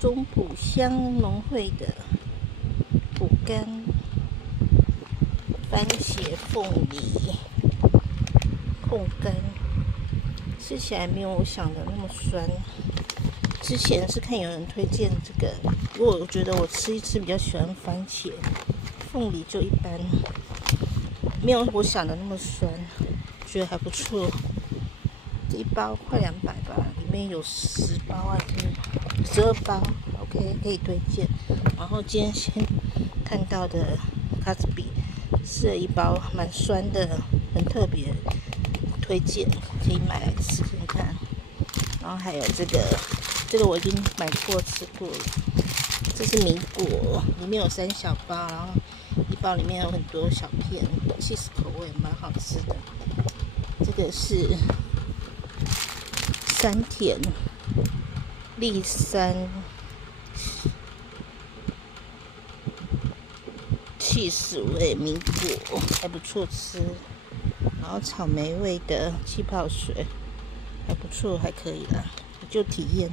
中埔乡农会的补干、番茄、凤梨控干，吃起来没有我想的那么酸。之前是看有人推荐这个，不过我觉得我吃一吃比较喜欢番茄，凤梨就一般，没有我想的那么酸，觉得还不错。这一包快200吧，里面有10包还是12包 ，OK 可以推荐。然后今天先看到的卡斯比是一包蛮酸的，很特别，推荐可以买来吃看看。然后还有这个我已经买过吃过了，这是米果，里面有3小包，然后一包里面有很多小片，cheese 口味蛮好吃的。这个是山田立山cheese味米果，还不错吃。然后草莓味的气泡水还不错，还可以啦，就体验。